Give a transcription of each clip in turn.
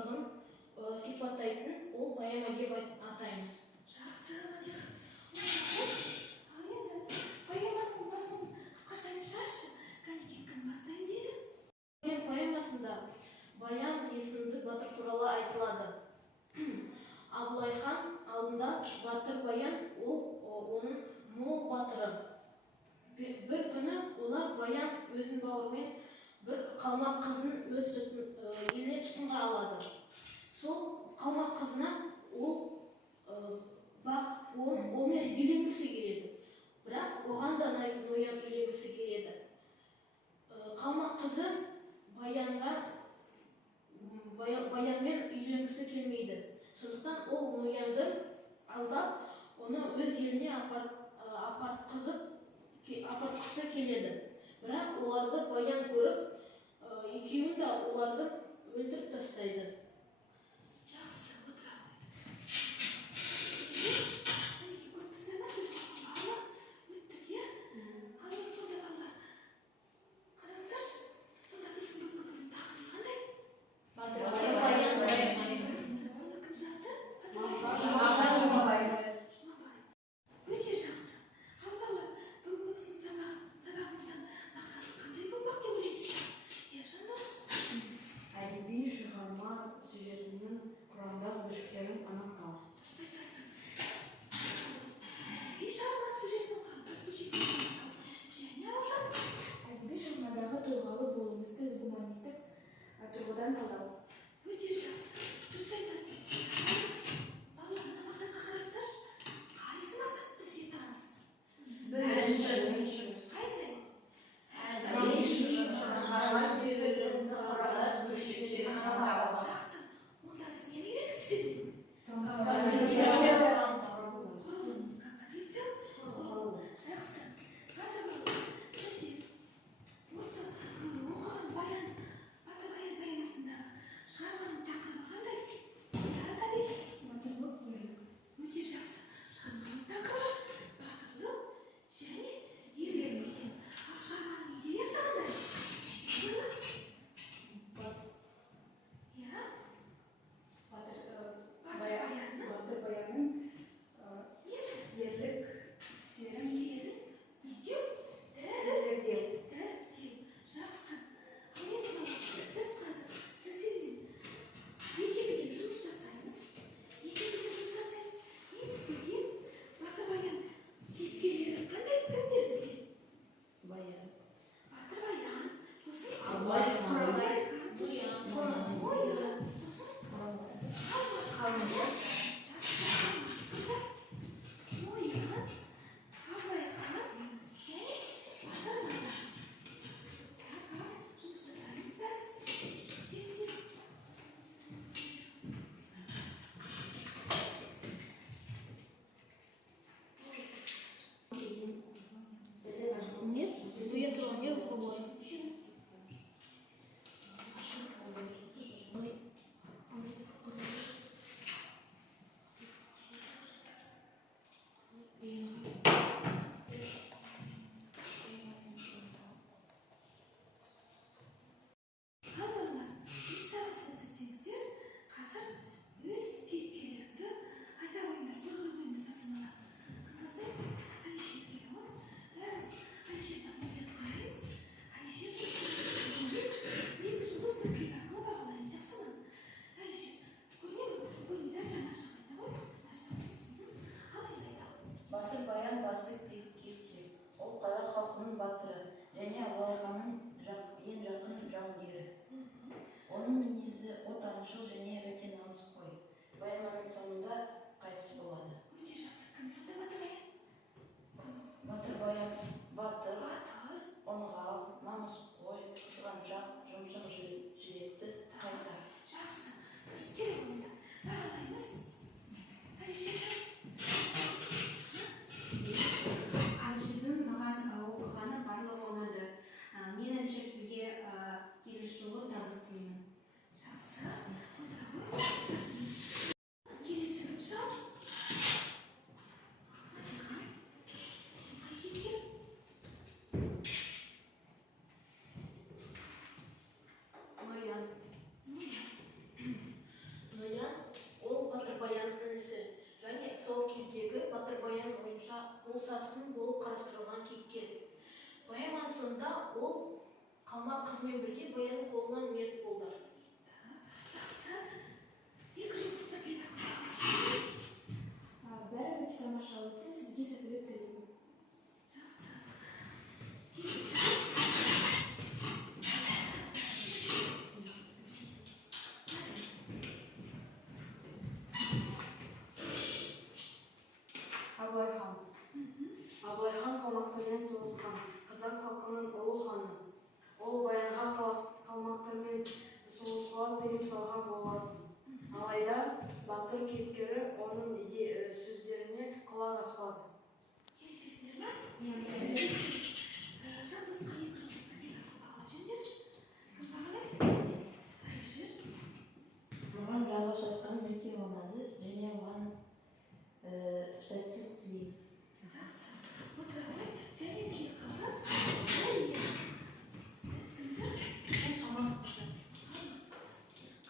қиындығын сипаттайтын ол поэма деп атаймыз. Жақсы, Мадиха. Ал енді поэманың мазмұнын қысқаша айтып шығаршы. Кәнекей, кім бастайын дейді? Поэмасында Баян есімді батыр туралы айтылады. Абылай хан алдында батыр Баян, ол оның мол батыры. Bir күні олар Баян өзінің бауырымен бір қалмақ қызын өз еліне тұтқынға алады. Сол қалмақ қызына ол үйленгісі келеді. Бірақ оған да ноян үйленгісі келеді. Қалмақ қызы Баянмен үйленгісі келмейді. Сондықтан ол ноянды алдап, оны өз еліне апартқысы келеді. Бірақ оларды Баян көріп, екеуін де оларды өлтіріп тастайды. Жақсы, отыра ғой. Кәнекей, көріп тұрсаңдар, біз бала өттік, иә? Ал енді сонда балалар, қараңыздаршы, сонда біздің бүгінгі тақырыбымыз қандай? Батыр Баян поэмасы. Оны кім жазды? Жұмабай. Жұмабай. Өте жақсы. Ал балалар, бүгінгі біздің сабағымыздан мақсаты қандай болмақ деп ойлайсыздар? Жандос. Әдеби шығарма сюжетінің құрамдас бөлшектерін анықтау. Дұрыс айтасың. Әдеби шығарма сюжетінің құрамдас бөлшектерін анықтау. Және Аружан. Әдеби шығармадағы тұлғалы болмысты гуманистік тұрғыдан талдау. Өте жақсы. Дұрыс айтасың. Балалар, мына мақсатқа қараңыздаршы. Қайсы мақсат бізге таныс? Бірінші. Қайда? Әдеби шығарма сюжетінің құрамдас бөлшектерін анықтау. Жақсы. Онда біз нені үйренгізсек? Құрылым. Композиция? Құрылым. Жақсы. Қазір балалар, бізде осы оқыған батыр Баян поэмасында қарастырылған кейіпкер. Поэманың соңында ол қалмақ қызымен бірге баянның қолынан мерт болды. Жақсы. Екі жұмыс бітті. Бәрі өте тамаша өтті. Сізге сәттілік тілеймін. Жақсы. Абылайхан. Абылайхан қалмақтармен соғысқан қазақ халқының ұлы ханы. Ол баянға қалмақтармен соғысуға тыйым салған болатын. Алайда батыр кейіпкері оның сөздеріне құлақ аспады. Келісесіздер ме? Жандосқа екі жұмыс бітті. Бағалап жөндер. Кім бағалайды? Алишер. Маған жалғыз айтқан өте ұнады және оған сәттілік тілеймін. Жақсы. Отыра ғой. Және бізге қалған. Әрине. Сіз кімді? Мен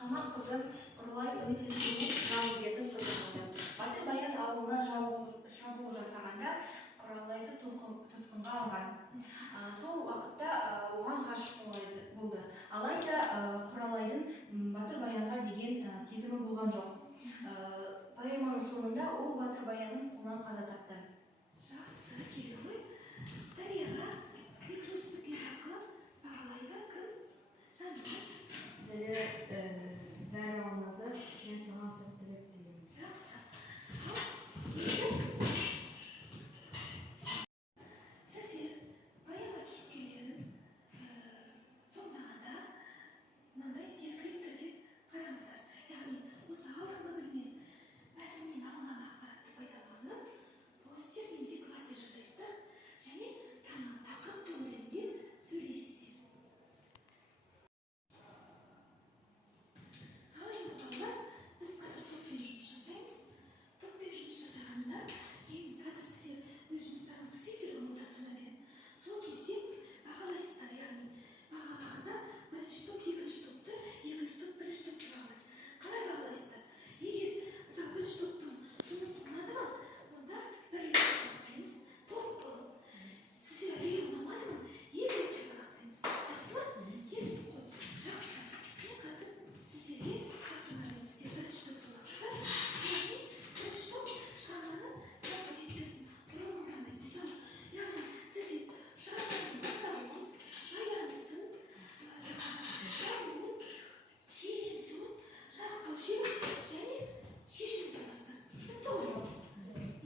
Қалмақ қызы Құралай үмітесімен жауынгердің тұтқындалды. Батыр баян ауылына шабуыл жасағанда Құралайды тұтқынға алған. Сол уақытта оған ғашық болды. Алайда Құралайдың батыр баянға деген сезімі болған жоқ. Поэманың соңында ол батыр баянның қолынан қаза тапты. Жақсы. Келе ғой. Дарияға екі жұмыс бітті. Бағалайды кім? Жандос. Бәрі ұнады. Мен саған сәттілік тілеймін. Жақсы. Сіздер поэма кейіпкерлерін сомдағанда мынандай дискриптивтерге қараңыздар. Яғни осы алдыңғы бөлме мәтіннен алынған ақпаратты пайдаланып постер немесе кластер жасайсыздар және тақырып төңірегінде сөйлейсіздер. Ал енді балалар, біз қазір топпен жұмыс жасаймыз. Топпен жұмыс жасағанда кейін қазір сіздер өз жұмыстарыңызды істейсіздер ғой, тапсырма беріп. Сол кезде бағалайсыздар, яғни бағалағанда бірінші топ, екінші топты, екінші топ, бірінші топты бағалайды. Қалай бағалайсыздар? Егер мысалы бірінші топтың жұмысы ұнады ма, онда бірінші бағалаймыз, топ болып. Сіздер егер ұнамады ма, екінші бағалаймыз. Жақсы ма? Келістік қой. Жақсы. Мен қазір сіздерге тапсырма беремін. Сіздер бірінші топ боласыздар. Яғни бірінші топ шығарманың композициясын құрылымын таңдайды. Мысалы, яғни сіздер шығарманың басталуын, байланысын, дамуын, шиеленісуін, жарықтау шегін және шешімін табасыздар. Түсінікті ғой?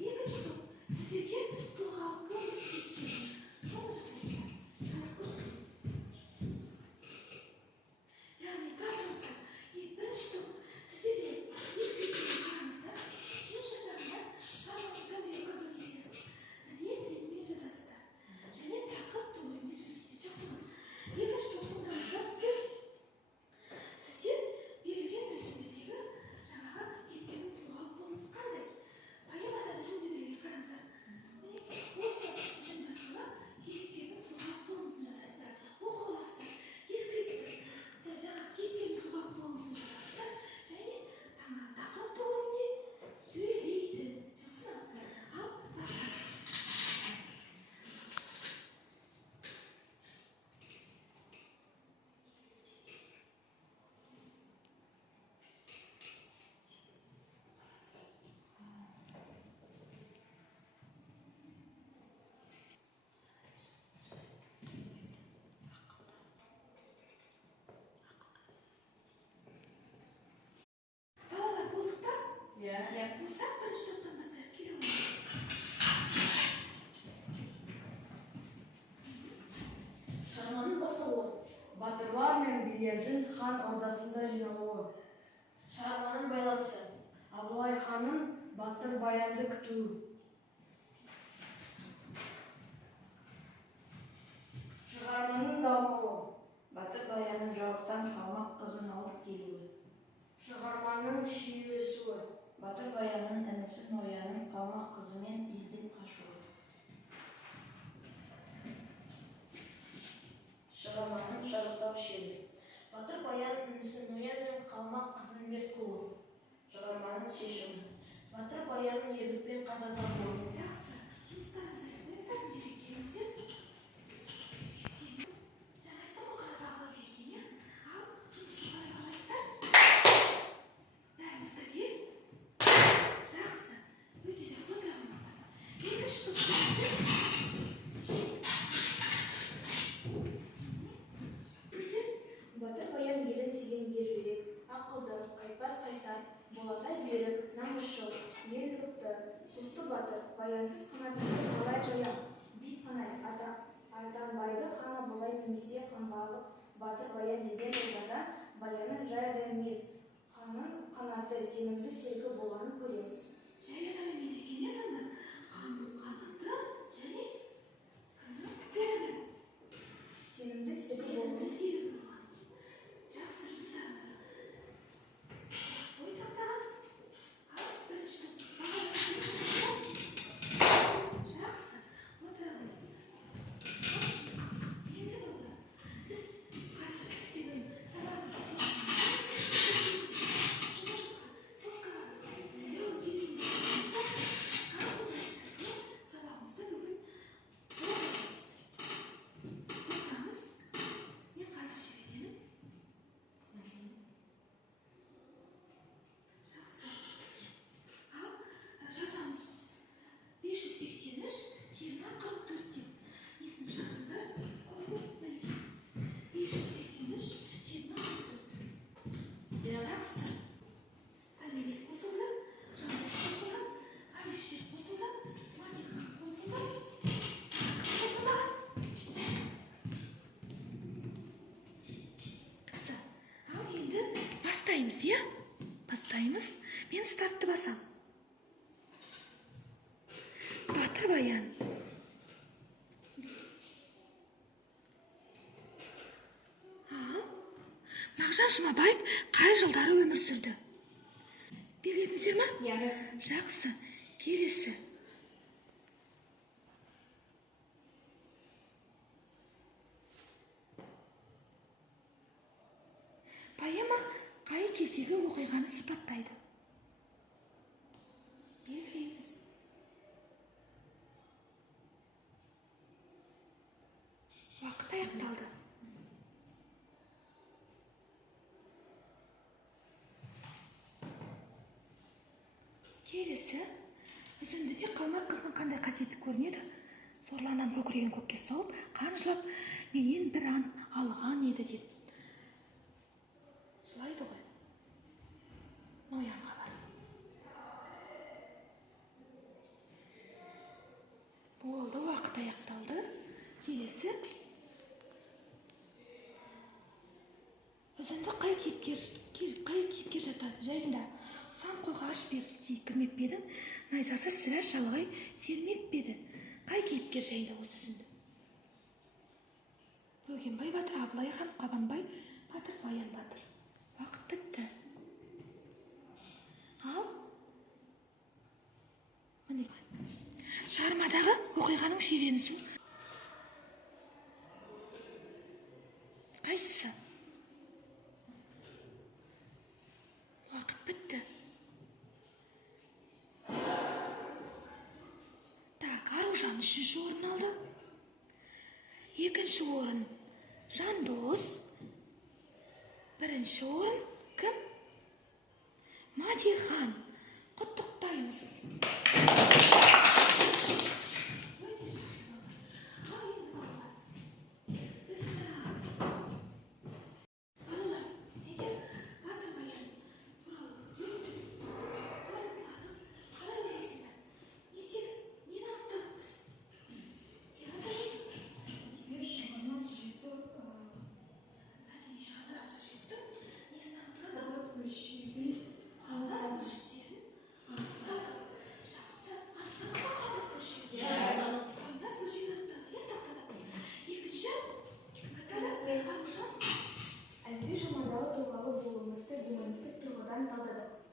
Екінші топ сіздерге тұлғалық болмыс кейіпкерін соны жасайсыздар. Қазір көрсетейін. Яғни тұрыңыздар. Бірінші топ сіздерге дискриптивті қараңыздар. Жұмыс жасағанда шығарманың композициясын ретімен жазасыздар. Және тақырып төңірегінде сөйлейсіздер. Жақсы ма? Екінші топтың таңызда сіздер берілген үзіндідегі жаңағы кейіпкердің тұлғалық болмысы қандай? Поэмадан үзінділерге қараңыздар. Міне осы үзінді арқылы кейіпкердің тұлғалық болмысын жасайсыздар. Оқып аласыздар. Дескриптив. Жаңағы кейіпкердің тұлғалық болмысын жасайсыздар. Және тақырып төңірегінде сөйлейді. Жақсы ма? Ал бастайық. Балалар болдық па? Иә. Болсақ бірінші топтан бастайық. Келе ғой. Шығарманың басталуы. Батырлар мен билердің хан ордасында жиналуы. Шығарманың байланысы. Абылайханның батыр баянды күтуі. Шығарманың дамуы. Батыр баянның жауықтан қалмақ қызын алып келуі. Шығарманың шиеленісуі. Батыр баянның інісі Нояның қалмақ қызымен елден қашуы. Шығарманың шарықтау шегі. Батыр баян інісі Ноян мен қалмақ қызын мерт қылуы. Шығарманың шешімі. Батыр баянның ерлікпен қаза табуы. Жақсы. Жұмыстарыңызды Сіздердің жерге келіңіздер. Жаңа айттым ғой қалай бағалау кереккен, иә? Ал жұмысты қалай бағалайсыздар? Бәріңіз бірге. Жақсы. Өте жақсы, отыра қойыңыздар. Екінші топ келіңіздер. Батыр баян елін сүйген ержүрек, ақылды, қайтпас қайсар, болатай берік, намысшыл, ел рухты, сөзді батыр, баянсыз қанатты қалай жоям, бит қанай, атанбайды ханы болай немесе қанбалық, батыр баян деген жолдада баянын жайыр емес, ханның қанаты, сенімді серігі болғанын көреміз. Жай адам емес екен, иә сонда? Ханның қанаты және кімнің серігі? Сенімді серігі Сенімді болғанын серігі болған екен. Жақсы жұмыстарыңдар. Ой тоқтаған. Ал бірінші топ бағалау керекші. Жақсы. Отыра қойыңыздар. Енді балалар, біз қазір сіздердің сабағымызды сабағымызды бүгін оқимыз. Қосамыз. Мен қазір шеберемін. Жақсы. Ал жазамыз. 583 2044 деп. Несін жазыңдар? Қолды мінекей. 583 2044. Жақсы. Томирис қосылды. Жандос қосылды. Алишер қосылды. Матихан қосылды. Қосылмаған. Жақсы. Ал енді бастаймыз, иә? Бастаймыз. Мен стартты басам. Батыр баян. Ал Мағжан Жұмабаев қай жылдары өмір сүрді? Белгіледіңіздер ма? Иә. Жақсы. Келесі. Поэма қай кездегі оқиғаны сипаттайды? Белгілейміз. Уақыт аяқталды. Келесі. Үзіндіде қалмақ қыздың қандай қасиеті көрінеді? Сорлы анам көкірегін көкке салып, қан жылап, менен бір ан алған еді деп. Жылайды ғой. Ноянға бар. Болды, уақыт аяқталды. Келесі. Үзінді қай кейіпкер жатады жайында? Сан қолға аш берді кірмеп бедің, найзасы сірә шалғай сермеп беді. Қай кейіпкер жайында осы үзінді? Бөгенбай батыр, Абылай хан, Қабанбай батыр, Баян батыр. Уақыт бітті. Ал міне шығармадағы оқиғаның шиеленісу қайсысы? Уақыт бітті. Так, Аружан үшінші орын алды. Екінші орын Жандос. Бірінші орын кім? Матихан. Құттықтаймыз. Өте жақсы балалар. Ал енді балалар, біз жаңағы балалар, сендер батыр баян туралы өттік, қорытындыладық. Қалай ойлайсыңдар? Не істедік? Нені анықтадық біз? Не анықтаймыз? Тебе шығарма сюжеті Мәдени шығармадағы сюжеттің несін анықтадық? қағаз бөлшегі Құрамдас бөлшектерін анықтадық. Жақсы. Анықтадық па құрамдас бөлшегін? Құрамдас бөлшегін анықтадық, иә, тақтада. Екінші каталог Аружан. әдеби журналдағы тұлғалы болмысты гуманистік тұрғыдан талдадық.